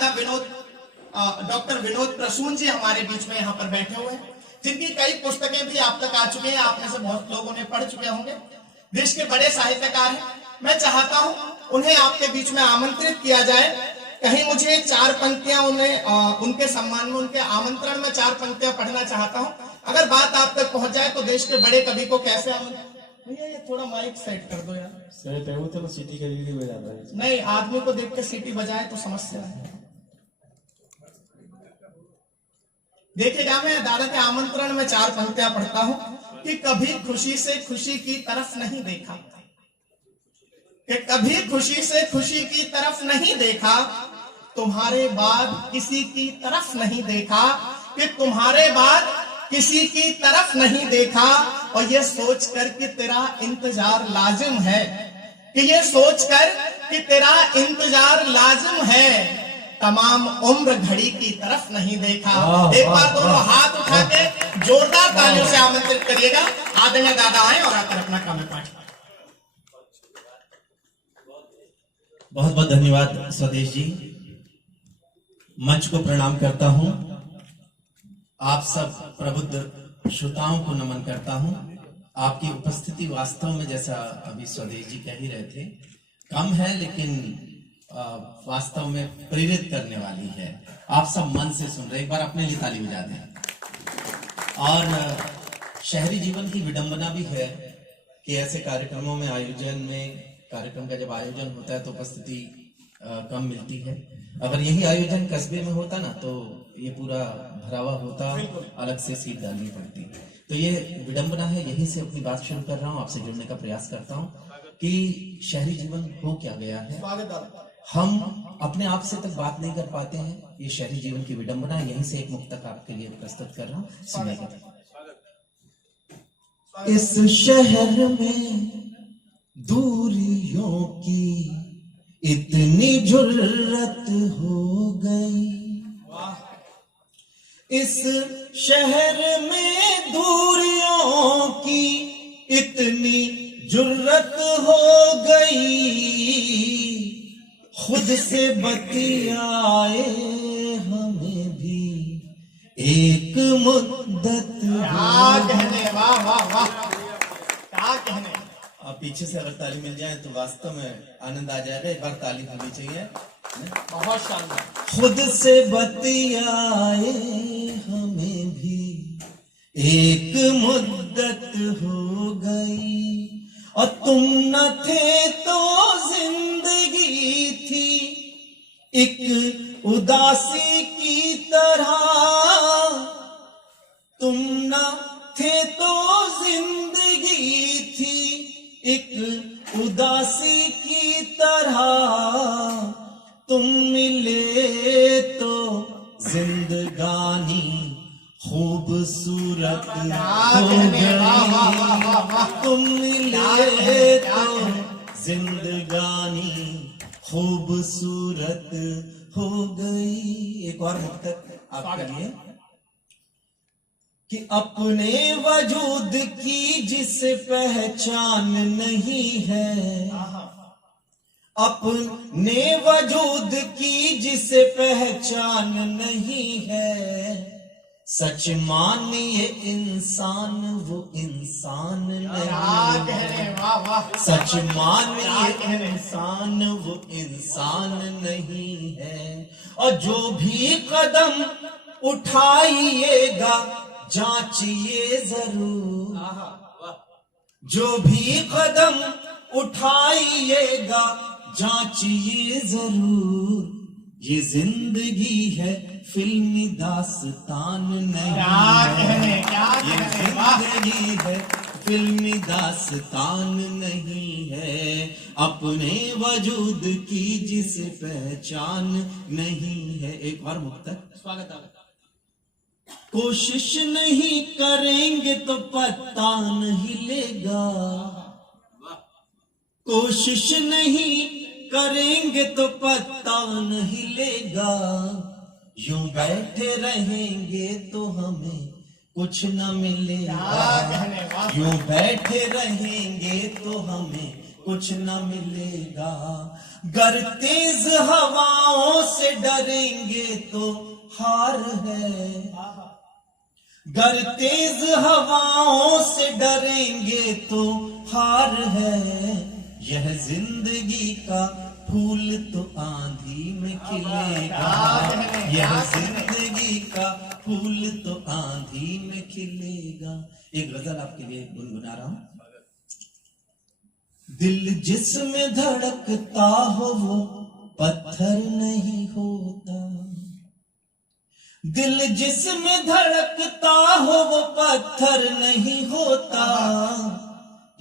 दादा डॉक्टर विनोद प्रसून जी हमारे बीच में यहाँ पर बैठे हुए हैं, जिनकी कई पुस्तकें भी आप तक आ चुकी हैं, आप में से बहुत लोगों ने पढ़ चुके होंगे। देश के बड़े साहित्यकार हैं। मैं चाहता हूं उन्हें आपके बीच में आमंत्रित किया जाए। कहीं मुझे 4 पंक्तियां उनके सम्मान में, उनके आमंत्रण में 4 पंक्तियां पढ़ना चाहता हूं। अगर बात आप तक पहुंच जाए तो देश के बड़े कवि को कैसे भैया ये थोड़ा माइक सेट कर दो यार। सेट है वो तो सीटी के लिए बजा रहा है। नहीं, आदमी को देख के सीटी बजाए तो समस्या है। देखिएगा, मैं दादा के आमंत्रण में 4 पंक्तियां पढ़ता हूं कि कभी खुशी से खुशी की तरफ नहीं देखा, कि कभी खुशी से खुशी की तरफ नहीं देखा, तुम्हारे बाद किसी की तरफ नहीं देखा, कि तुम्हारे बाद किसी की तरफ नहीं देखा, और ये सोचकर कि तेरा इंतजार लाजिम है, कि ये सोचकर कि तेरा इंतजार लाजिम है, तमाम उम्र घड़ी की तरफ नहीं देखा। एक बार दोनों हाथ उठा के जोरदार तालियों से आमंत्रित करिएगा। आदरणीय दादा आए और आकर अपना काव्य पाठ। बहुत बहुत धन्यवाद स्वदेश जी। मंच को प्रणाम करता हूं। आप सब प्रबुद्ध श्रोताओं को नमन करता हूं। आपकी उपस्थिति वास्तव में, जैसा अभी स्वदेश जी कह ही रहे थे, कम है लेकिन वास्तव में प्रेरित करने वाली है। आप सब मन से सुन रहे, एक बार अपने लिए ताली बजा दें। और शहरी जीवन की विडंबना भी है कि ऐसे कार्यक्रमों में, कार्यक्रम का जब आयोजन होता है तो उपस्थिति कम मिलती है। अगर यही आयोजन कस्बे में होता ना तो ये पूरा भरा हुआ होता, अलग से सीट डालनी पड़ती। तो ये विडंबना है। यहीं से अपनी बात शुरू कर रहा हूँ, आपसे जुड़ने का प्रयास करता हूँ कि शहरी जीवन हो क्या गया है। हम अपने आप से तक बात नहीं कर पाते हैं। ये शहरी जीवन की विडंबना है। यहीं से एक मुक्तक आपके लिए प्रस्तुत कर रहा हूँ, सुनिएगा। इस शहर में दूरियों की इतनी जुर्रत हो गई, इस शहर में दूरियों की इतनी जुर्रत हो गई, खुद से बतियाए हमें भी एक मुद्दत। क्या कहने, वाह वाह वाह, क्या कहने। अब पीछे से अगर ताली मिल जाए तो वास्तव में आनंद आ जाएगा। एक बार ताली होनी चाहिए। बहुत शानदार। खुद से बतियाए हमें भी एक मुद्दत हो गई, और तुम न थे तो जिंदगी थी एक उदासी की तरह, तुम न थे तो जिंदगी थी एक उदासी की तरह, तुम मिले तो जिंदगानी खूबसूरत हो गई, तुम मिले तो जिंदगानी खूबसूरत हो गई। एक और मुक्तक आपके लिए कि अपने वजूद की जिसे पहचान नहीं है, अपने वजूद की जिसे पहचान नहीं है, सच मानिए इंसान वो इंसान नहीं, सच मानिए इंसान वो इंसान नहीं है। और जो भी कदम उठाइएगा जांचिए जरूर, जो भी कदम उठाइएगा जांचिए जरूर, ये जिंदगी है फिल्मी दास्तान नहीं है, ये जिंदगी है फिल्मी दास्तान नहीं है, अपने वजूद की जिसे पहचान नहीं है। एक बार मुक्तक, स्वागत है। कोशिश नहीं करेंगे तो पता नहीं हिलेगा, कोशिश नहीं करेंगे तो पता नहीं हिलेगा, यूं बैठे रहेंगे तो हमें कुछ न मिलेगा, यूं बैठे रहेंगे तो हमें कुछ न मिलेगा। गर तेज हवाओं से डरेंगे तो हार है, गर तेज हवाओं से डरेंगे तो हार है। यह जिंदगी का फूल तो आंधी में खिलेगा, यह जिंदगी का फूल तो आंधी में खिलेगा। एक गजल आपके लिए गुनगुना रहा हूं। दिल जिसमें धड़कता हो वो पत्थर नहीं होता, दिल जिसमें धड़कता हो वो पत्थर नहीं होता।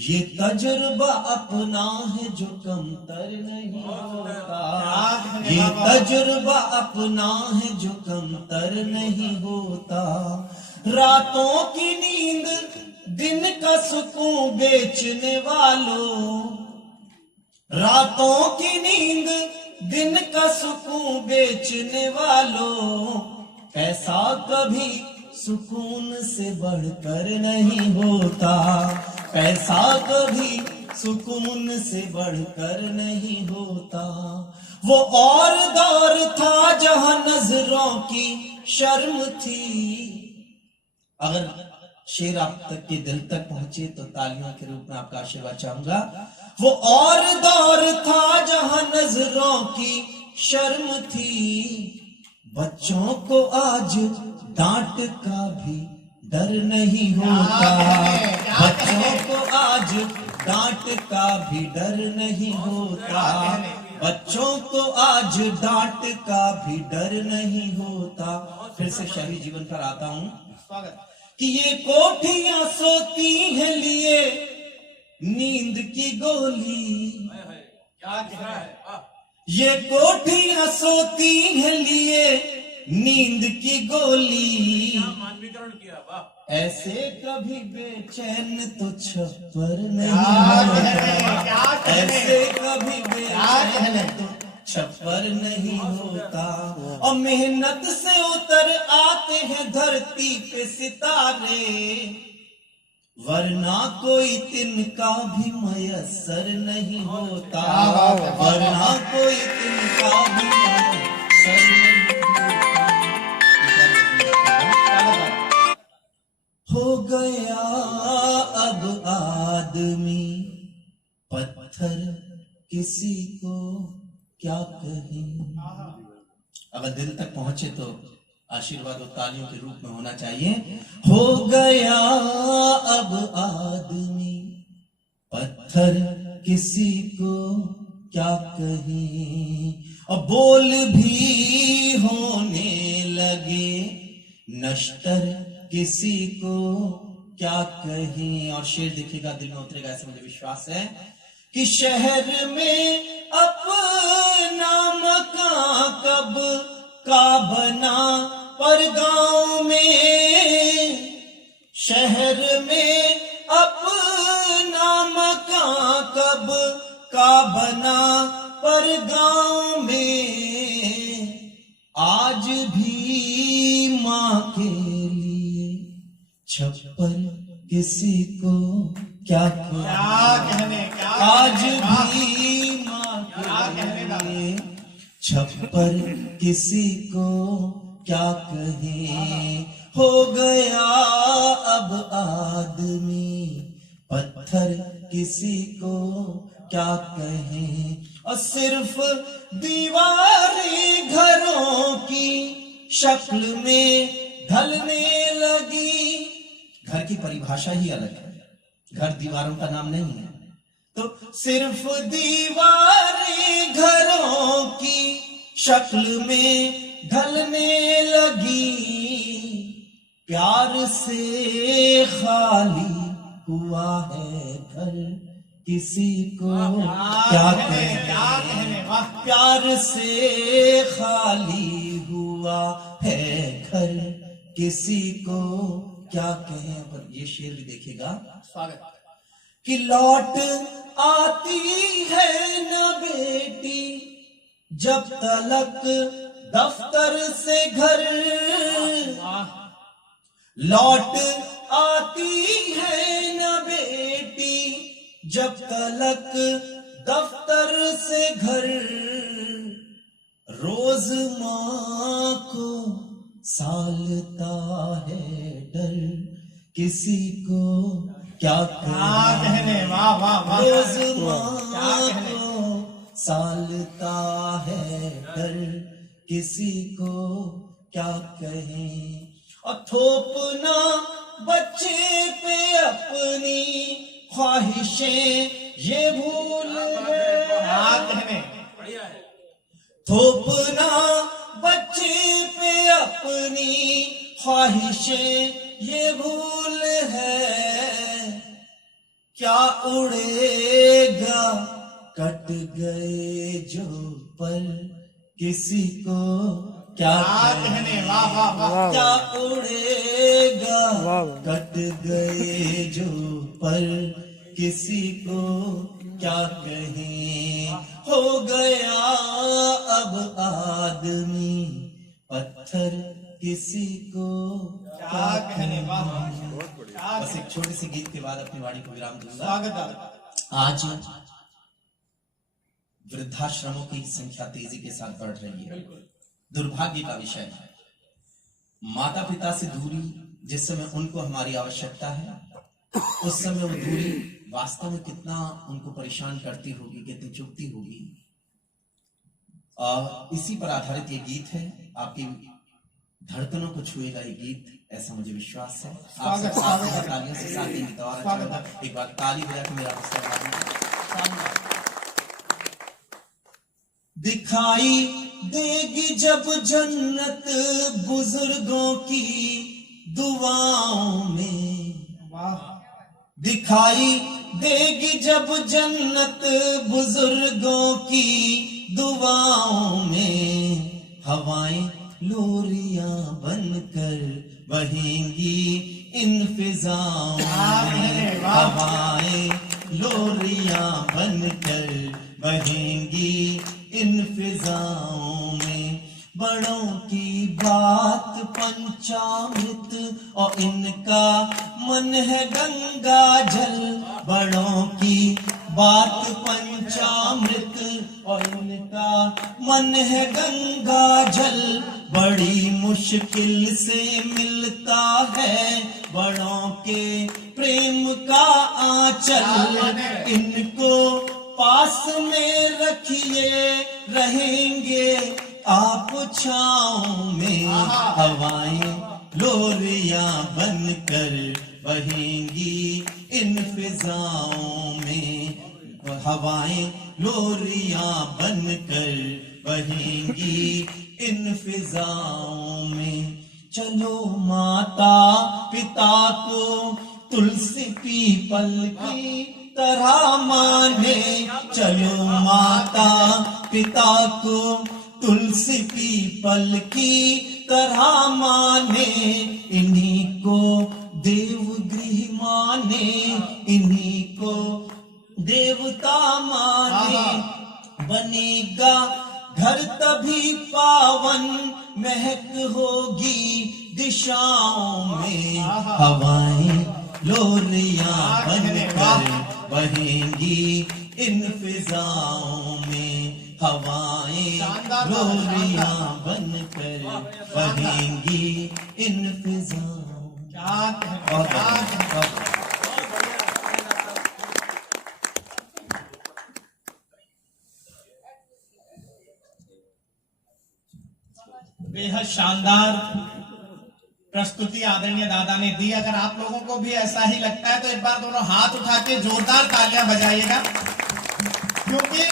ये तजुर्बा अपना है जो कमतर नहीं होता, ये तजुर्बा अपना है जो कमतर नहीं होता। रातों की नींद दिन का सुकून बेचने वालों, रातों की नींद दिन का सुकून बेचने वालों। पैसा कभी सुकून से बढ़कर नहीं होता, पैसा कभी सुकून से बढ़कर नहीं होता। वो और दौर था जहां नजरों की शर्म थी। अगर शेर आप तक के दिल तक पहुंचे तो तालियों के रूप में आपका आशीर्वाद चाहूंगा। वो और दौर था जहां नजरों की शर्म थी। बच्चों को आज डांट का भी डर नहीं होता, बच्चों को आज डांट का भी डर नहीं होता, बच्चों को आज डांट का भी डर नहीं होता। फिर से शहरी जीवन पर आता हूं कि ये कोठियां सोती हैं लिए नींद की गोली, ये कोठियां सोती हैं लिए नींद की गोली। ऐसे कभी बेचैन तो छप्पर नहीं होता, ऐसे कभी बेचैन तो छप्पर नहीं होता। और मेहनत से उतर आते हैं धरती पे सितारे, वरना कोई तिनका भी मयस्सर नहीं होता, वरना कोई तिनका भी मयस्सर नहीं होता। हो गया अब आदमी पत्थर किसी को क्या कहें। अगर दिल तक पहुंचे तो आशीर्वाद और तालियों के रूप में होना चाहिए। हो गया अब आदमी पत्थर किसी को क्या कहें, और बोल भी होने लगे नश्तर किसी को क्या कहें। और शेर देखिएगा दिल में उतरेगा ऐसा मुझे विश्वास है कि शहर में अपना मकान कब का बना पर गांव में, शहर में अपना मकान कब का बना पर गांव में। आज भी मां के लिए छप्पर किसी को क्या कहने, आज भी मां के लिए छप्पर किसी को क्या कहे। हो गया अब आदमी पत्थर किसी को क्या कहे। और सिर्फ दीवारें घरों की शक्ल में ढलने लगी। घर की परिभाषा ही अलग है, घर दीवारों का नाम नहीं है। तो सिर्फ दीवारें घरों की शक्ल में ढलने लगी। प्यार से खाली हुआ है घर किसी को क्या कहने, प्यार से खाली हुआ है घर किसी को क्या कहें। पर ये शेर भी देखिएगा स्वागत कि लौट आती है न बेटी जब तलक दफ्तर से घर, लौट आती है न बेटी जब तलक दफ्तर से घर रोज माँ को सालता है डर, किसी को क्या कहने, वाह वाह वाह, रोज क्या माँ कहने। को सालता है डर, किसी को क्या कहें। और थोपना बच्चे पे अपनी ख्वाहिशें ये भूल है। क्या कहने, थोपना बच्चे पे अपनी ख्वाहिशें ये भूल है, क्या उड़ेगा कट गए जो पल, किसी को क्या कहने, वाह वाह वाह, क्या उड़ेगा कट गए जो पल, किसी को क्या कहें। हो गया अब आदमी पत्थर, किसी को क्या कहने, वाह वाह, क्या बस एक छोटे से गीत के बाद अपनी वाणी को विराम दूंगा। स्वागत दादा। आज वृद्धाश्रमों की संख्या तेजी के साथ बढ़ रही है। दुर्भाग्य का विषय है, माता पिता से दूरी जिस समय उनको हमारी आवश्यकता है, उस समय वो दूरी वास्तव में कितना उनको परेशान करती होगी, कितनी चुभती होगी। इसी पर आधारित ये गीत है। आपकी धड़कनों को छुएगा ये गीत, ऐसा मुझे विश्वास है। आप सब साथ में तालियों से साथ ही गीत और अच्छा होगा। एक बार ताली बजा के मेरा पुस्तक दिखाई देगी जब जन्नत बुजुर्गों की दुआओं में, वाह, दिखाई देगी जब जन्नत बुजुर्गों की दुआओं में, हवाएं लोरियां बनकर बहेंगी इन फिजाओं में, हवाएं लोरियां बनकर बहेंगी इन फिजाओं में। बड़ों की बात पंचामृत और इनका मन है गंगा जल, बड़ों की बात पंचामृत और इनका मन है गंगा जल, बड़ी मुश्किल से मिलता है बड़ों के प्रेम का आंचल, इनको पास में रखिए रहेंगे आप छाँव में, हवाएं लोरियां बनकर बहेंगी इन फिजाओं में, हवाएं लोरियां बनकर बहेंगी इन फिजाओं में। चलो माता पिता को तुलसी पीपल की तरह माने, चलो माता पिता को तुलसी पीपल की तरह माने, इन्हीं को देवगृह माने, इन्हीं को देवता माने, बनेगा घर तभी पावन, महक होगी दिशाओं में, हवाएं लोरियां बनकर बहेंगी इन फिजाओं में, हवाएं लोरियां बनकर बहेंगी इन फिजाओं। क्या कहने, क्या कहने। बेहद शानदार प्रस्तुति आदरणीय दादा ने दी। अगर आप लोगों को भी ऐसा ही लगता है तो एक बार दोनों हाथ उठा के जोरदार तालियां बजाइएगा, क्योंकि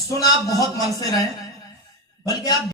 सुन आप बहुत मन से रहे, बल्कि आप